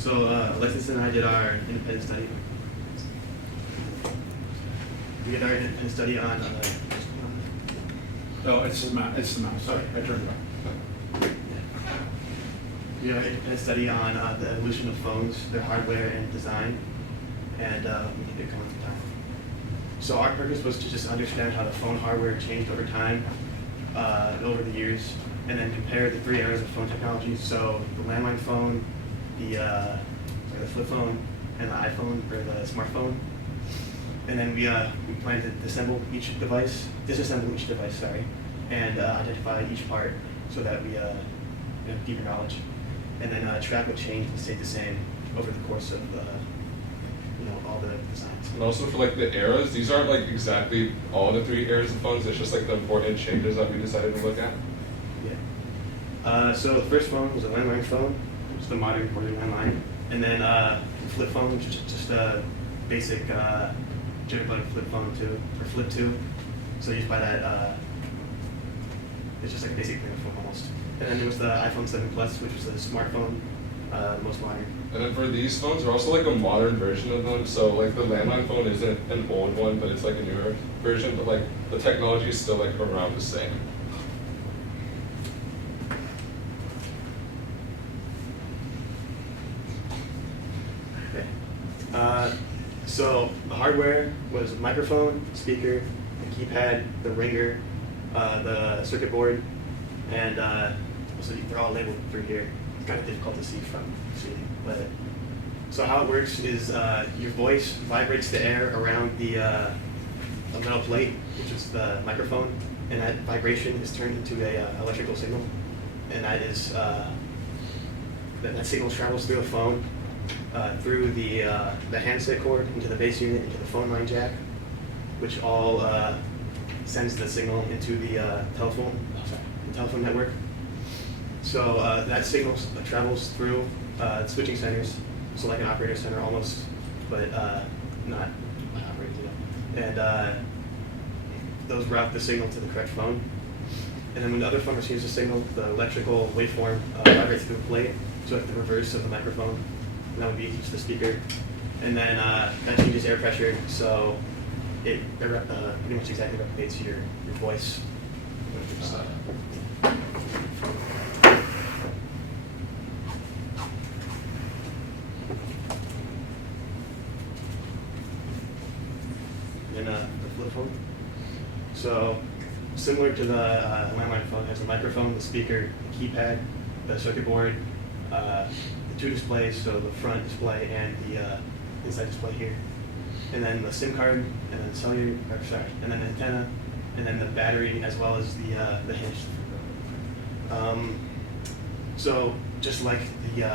So Alexis and I did our independent study. We did our independent study on. No, it's the mouse. It's the mouse. Sorry, I turned it on. We did our independent study on the evolution of phones, their hardware and design, and we need to come to time. So our purpose was to just understand how the phone hardware changed over time, over the years, and then compare the three eras of phone technology. So the landline phone, the flip phone, and the iPhone or the smartphone. And then we plan to disassemble each device, and identify each part so that we have deeper knowledge. And then track what changed and stayed the same over the course of all the designs. And also for like the eras, these aren't like exactly all the three eras of phones. It's just like the important changes that we decided to look at. Yeah. So the first phone was a landline phone, which is the modern portable landline, and then the flip phone, which is just a basic jitterbug flip phone or flip 2. So used by that, it's just like a basic flip phone almost. And then there was the iPhone 7 Plus, which was a smartphone, most modern. And then for these phones, they're also like a modern version of them. So like the landline phone isn't an old one, but it's like a newer version. But like the technology is still like around the same. Okay. So the hardware was a microphone, speaker, a keypad, the ringer, the circuit board, and so they're all labeled through here. It's kind of difficult to see from seeing, but so how it works is your voice vibrates the air around the metal plate, which is the microphone, and that vibration is turned into a electrical signal, and that is that signal travels through a phone, through the handset cord into the base unit, into the phone line jack, which all sends the signal into the telephone network. So that signal travels through switching centers, so like an operator center almost, but not operated. And those route the signal to the correct phone. And then when the other phone receives the signal, the electrical waveform vibrates through the plate, so like the reverse of the microphone. And that would be the speaker. And then that changes air pressure, so it pretty much exactly replicates your voice. And the flip phone. So similar to the landline phone, it has a microphone, the speaker, the keypad, the circuit board, the two displays, so the front display and the inside display here, and then the SIM card, and then and then the antenna, and then the battery, as well as the hinge. So just like the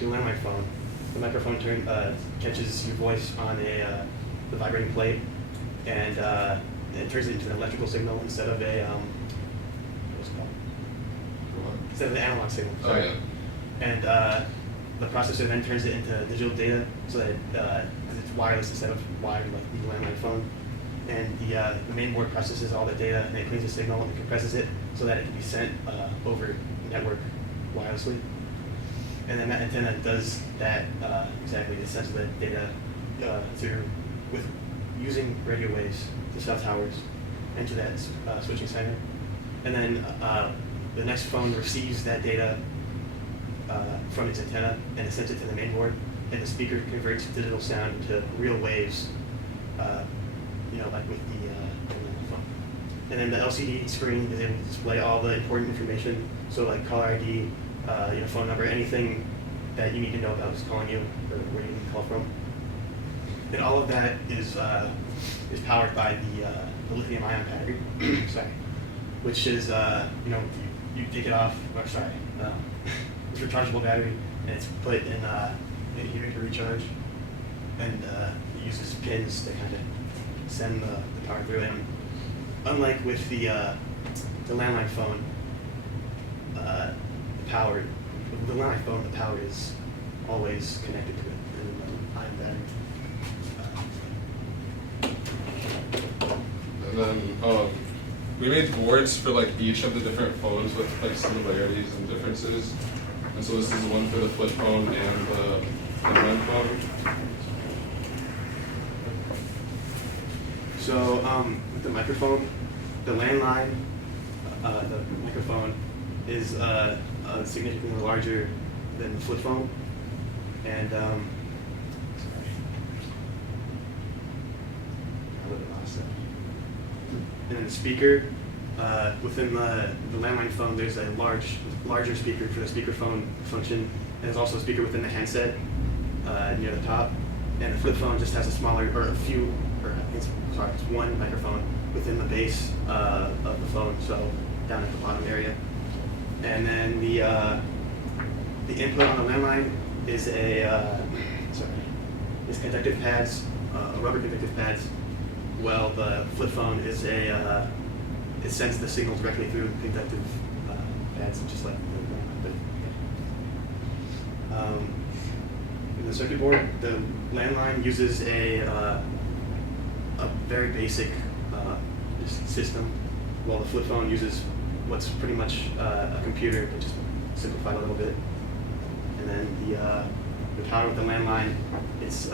landline phone, the microphone catches your voice on the vibrating plate, and it turns it into an electrical signal instead of a what's it called? Instead of the analog signal. Oh yeah. And the processor then turns it into digital data, so that because it's wireless instead of wired like the landline phone. And the main board processes all the data, and it cleans the signal and compresses it so that it can be sent over network wirelessly. And then that antenna does that exactly. It sends the data using radio waves to cell towers into that switching center. And then the next phone receives that data from its antenna, and it sends it to the main board, and the speaker converts digital sound into real waves, like with the phone. And then the LCD screen is able to display all the important information, so like caller ID, phone number, anything that you need to know about who's calling you or where you need to call from. And all of that is powered by the lithium-ion battery, which is you take it off. It's a rechargeable battery, and it's put in here to recharge, and it uses pins to kind of send the power through. And unlike with the landline phone, the power is always connected to it in an ion battery. And then we made boards for like each of the different phones with like similarities and differences. And so this is one for the flip phone and the landline phone. So with the microphone, the landline, the microphone is significantly larger than the flip phone, and and then the speaker within the landline phone, there's a larger speaker for the speakerphone function, and there's also a speaker within the handset near the top. And the flip phone just has a smaller, or a few, or I think it's one microphone within the base of the phone, so down at the bottom area. And then the input on the landline is is conductive pads, rubber conductive pads. Well, the flip phone is it sends the signal directly through conductive pads, just like the in the circuit board. The landline uses a very basic system, while the flip phone uses what's pretty much a computer, but just simplified a little bit. And then the power with the landline is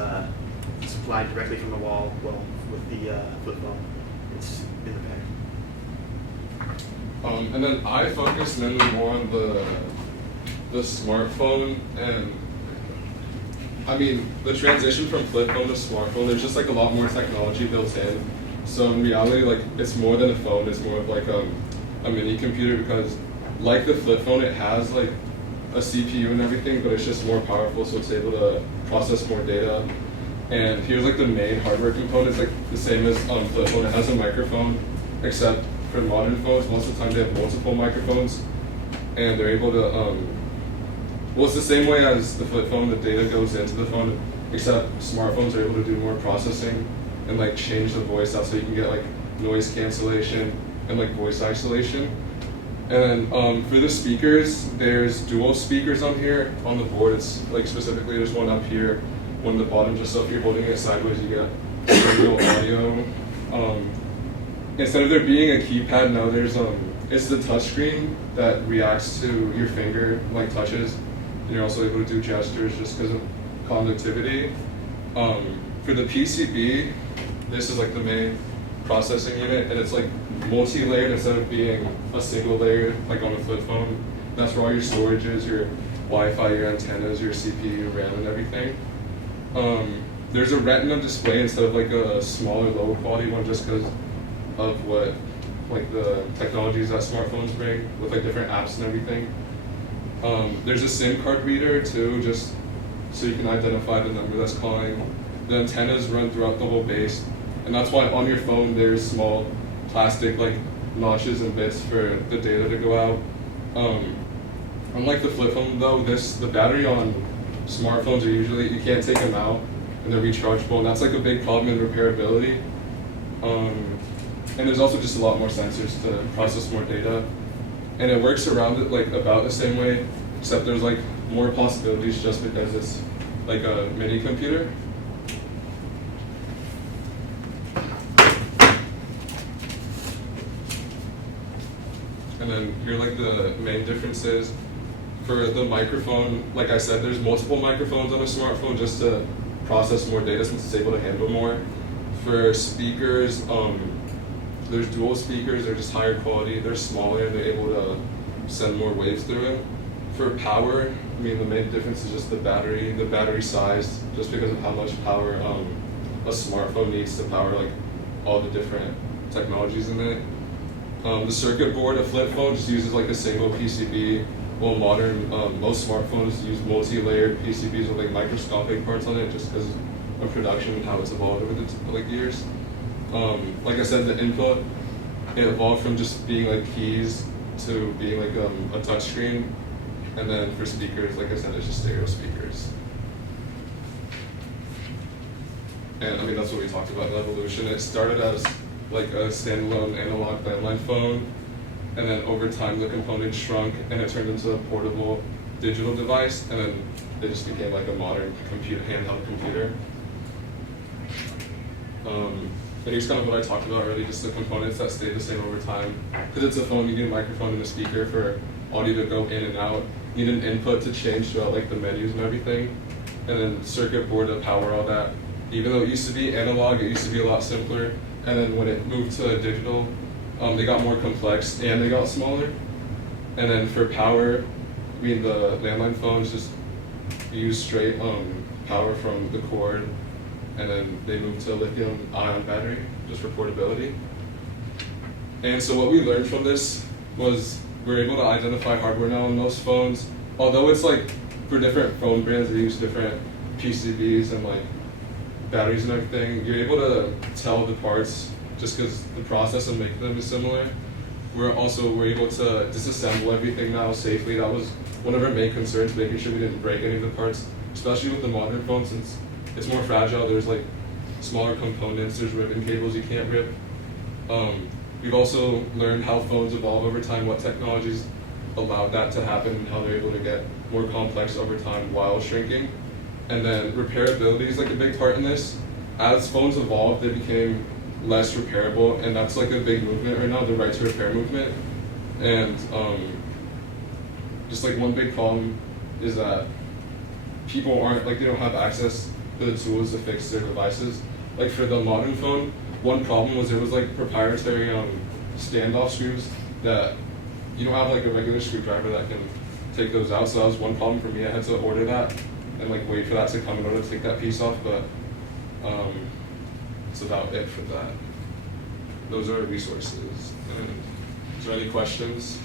supplied directly from the wall. Well, with the flip phone, it's in the back. And then I focus mainly more on the smartphone, and I mean the transition from flip phone to smartphone. There's just like a lot more technology built in. So in reality, like it's more than a phone. It's more of like a mini computer, because like the flip phone, it has like a CPU and everything, but it's just more powerful, so it's able to process more data. And here's like the main hardware components, like the same as on flip phone. It has a microphone, except for modern phones, most of the time they have multiple microphones, and they're able to, well, it's the same way as the flip phone, the data goes into the phone, except smartphones are able to do more processing and like change the voice out, so you can get like noise cancellation and like voice isolation. And then for the speakers, there's dual speakers on here on the board. It's like specifically there's one up here, one at the bottom, just so if you're holding it sideways, you get stereo audio. Instead of there being a keypad, now there's it's the touchscreen that reacts to your finger, like touches, and you're also able to do gestures just because of conductivity. For the PCB, this is like the main processing unit, and it's like multi-layered instead of being a single layer like on a flip phone. That's where all your storage is, your Wi-Fi, your antennas, your CPU, RAM, and everything. There's a retina display instead of like a smaller, lower quality one, just because of what like the technologies that smartphones bring with like different apps and everything. There's a SIM card reader too, just so you can identify the number that's calling. The antennas run throughout the whole base, and that's why on your phone there's small plastic like notches and bits for the data to go out. Unlike the flip phone though, the battery on smartphones are usually, you can't take them out and they're rechargeable, and that's like a big problem in repairability. And there's also just a lot more sensors to process more data, and it works around it like about the same way, except there's like more possibilities just because it's like a mini computer. And then here are like the main differences. For the microphone, like I said, there's multiple microphones on a smartphone just to process more data since it's able to handle more. For speakers, there's dual speakers, they're just higher quality, they're smaller, and they're able to send more waves through them. For power, I mean, the main difference is just the battery size, just because of how much power a smartphone needs to power like all the different technologies in it. The circuit board, a flip phone just uses like a single PCB, while modern, most smartphones use multi-layered PCBs with like microscopic parts on it, just because of production and how it's evolved over the years. Like I said, the input, it evolved from just being like keys to being like a touch screen. And then for speakers, like I said, it's just stereo speakers. And I mean, that's what we talked about in evolution. It started as like a standalone analog landline phone, and then over time the components shrunk and it turned into a portable digital device, and then it just became like a modern handheld computer. And here's kind of what I talked about earlier, just the components that stay the same over time. Because it's a phone, you need a microphone and a speaker for audio to go in and out. You need an input to change throughout like the menus and everything, and then circuit board to power all that. Even though it used to be analog, it used to be a lot simpler. And then when it moved to digital, they got more complex and they got smaller. And then for power, I mean the landline phones just use straight power from the cord, and then they moved to lithium-ion battery just for portability. And so what we learned from this was we're able to identify hardware now in most phones. Although it's like for different phone brands, they use different PCBs and like batteries and everything. You're able to tell the parts just because the process of making them is similar. We're able to disassemble everything now safely. That was one of our main concerns, making sure we didn't break any of the parts, especially with the modern phone since it's more fragile. There's like smaller components, there's ribbon cables you can't rip. We've also learned how phones evolve over time, what technologies allowed that to happen, and how they're able to get more complex over time while shrinking. And then repairability is like a big part in this. As phones evolved, they became less repairable, and that's like a big movement right now, the right to repair movement. And just like one big problem is that people they don't have access to the tools to fix their devices. Like for the modern phone, one problem was there was like proprietary standoff screws that you don't have like a regular screwdriver that can take those out. So that was one problem for me. I had to order that and like wait for that to come in order to take that piece off. But that's about it for that. Those are our resources. And is there any questions?